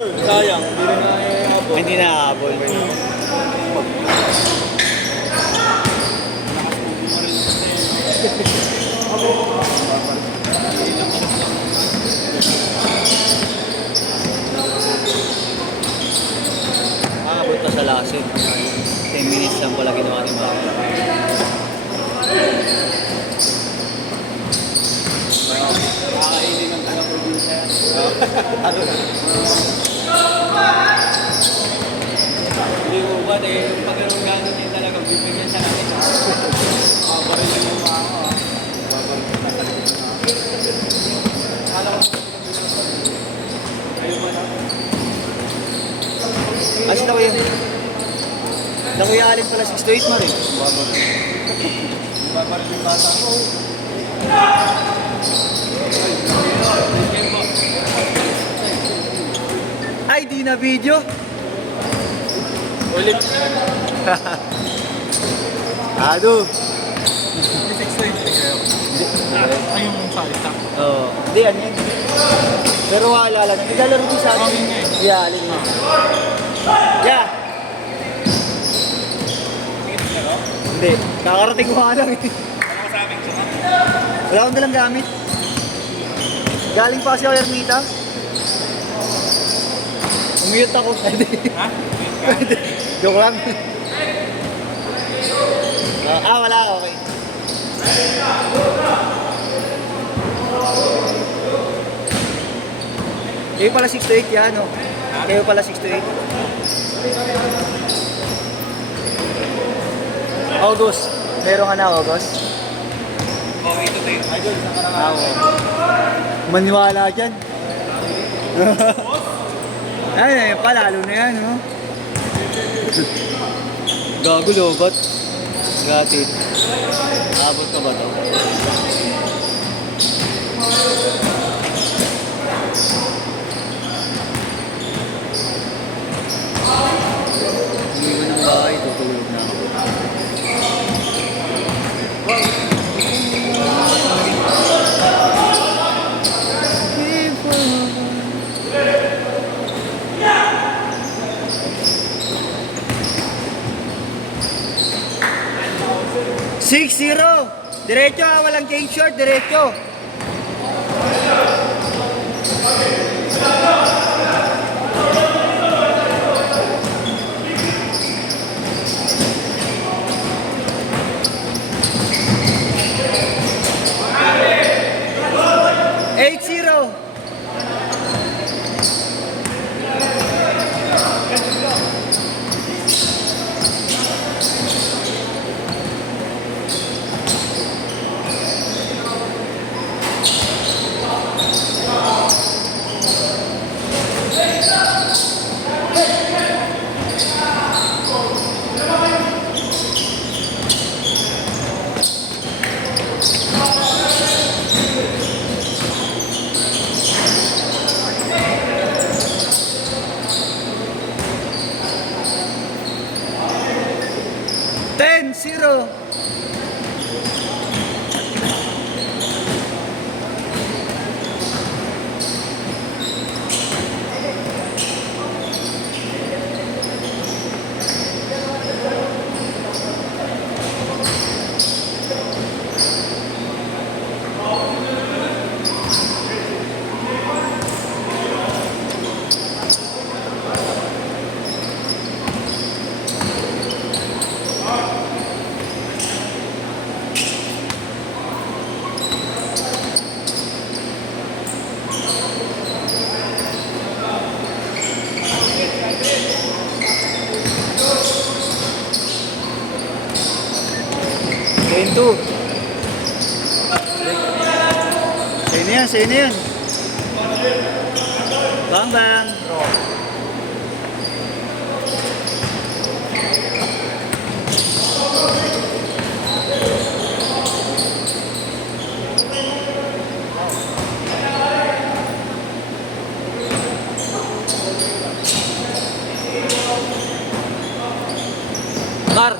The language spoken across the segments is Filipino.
Sayang, hindi rin na Hindi nakahabol. Nakakabot pa sa lasin. 10 minutes lang pala ginawa ni Maki. Nakakainin ng taga-producer. Hindi mo ba pag anong gano'n din talaga bibigyan siya natin. Babarilin mo ba ako? Babarilin mo talaga. Alam ko. Ayaw ba na? Kasi na kuya. Na kuya Alin pala 6 to 8 man eh. Babarilin yung bata ko. Ay, di na video. Ulit. Ado. 620 kayo. Ay, yung sa isa. Oo. Hindi, ano yan. Pero wala lang. Naglalaro din sa atin. Yeah, Alin yun. Yeah. Hindi. Kakarating ko nga lang eh. Wala akong dalang gamit. Galing pa kasi ako Ermita. Umiyot ako. Ha? Joke lang. Wala ako. Okay. Kayo pala 6 to 8 yan, no? Kayo pala 6 to 8. August. Meron ka na, August? Okay to tayo. Idol, isang karang Maniwala dyan. Ay, palalo na yan, no? Gago, lobat. Gatid. Abot ka ba ito? Hindi ko ng bahay, tutulog na ako. Six, 0. Diretso ha, walang change short, diretso. Eight, 0. Ten, 0. Ten, 2. Sa'yo na yan. Bang, bang. Car.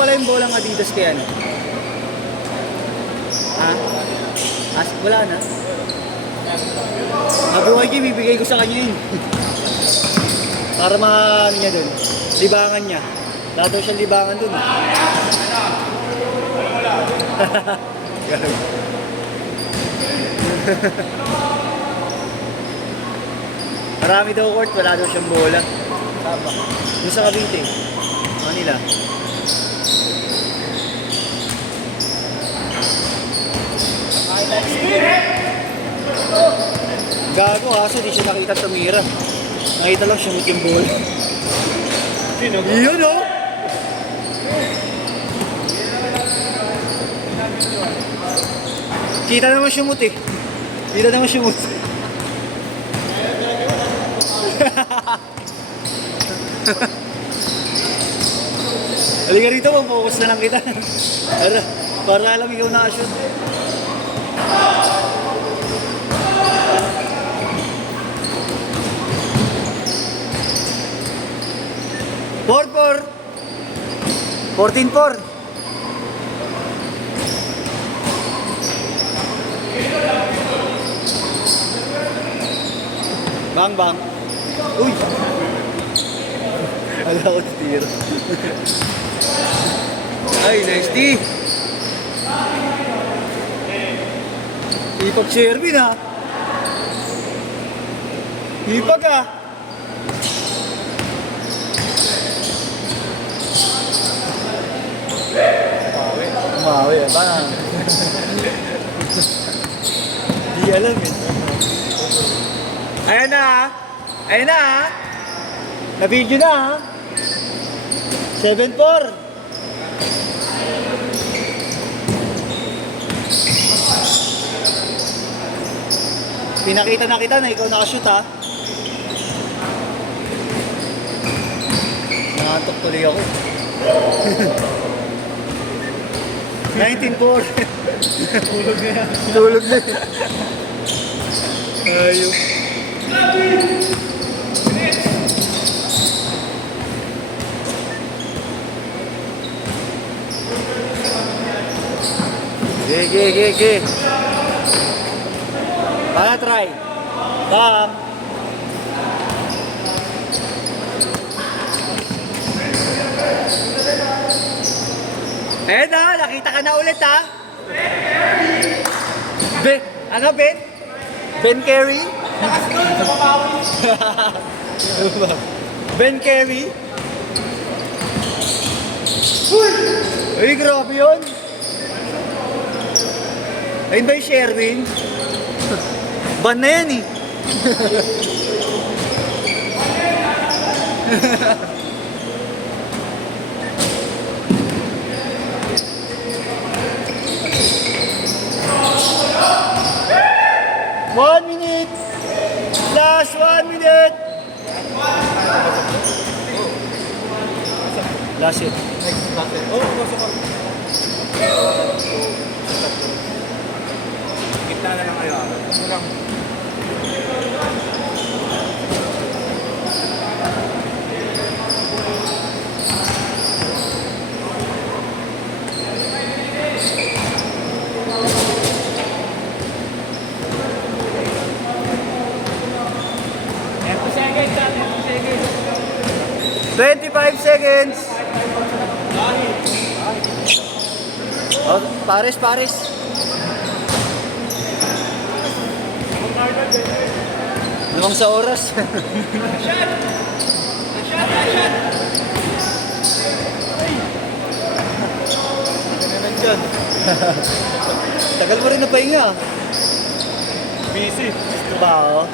Pala yung bolang Adidas kaya ano? Ha? Wala na. Nabuhay niya, bibigay ko sa kanya yun. Para ano niya dun. Libangan niya. Lahat daw siya libangan dun. Marami daw court, wala daw siyang bola. Tama. Doon sa Cavite. Manila. Gago kaso di siya nakita tumira. Nakita lang siya yung bola. Sino? Yun oh! Kita naman siya eh. Kita naman siya Halika rito, mag-focus na lang kita. Para alam ikaw na-shoot. Four. 14-4. Bang. Uy! Ala ko titira. Ay, nice D! Ipag Sherwin ha! Ipag ha! Umawi eh, bang! Di alam eh. Ayan na ha! Ayan na ha! Na-video na ha! 7-4! Pinakita na kita na ikaw nakashoot ha. Nangantok tuloy ako. 19-4. Tulog na yan. Tulog na yan. Ayun. Ge. Para try. Bam. Eh na, nakita ka na ulit ha. Ben? Ben Carey? Ben Carey? Uy, grabe yun. Ayun ba yung Sherwin? Ban na yan eh. One minute! Last 1 minute! Last it. Oh, pasok ako. Gitna na lang kayo. Ano lang? Seconds. 25 seconds! Oh, pares. Lumang sa oras. Shot! Tagal mo rin na pahinga. Busy. Ba, oh.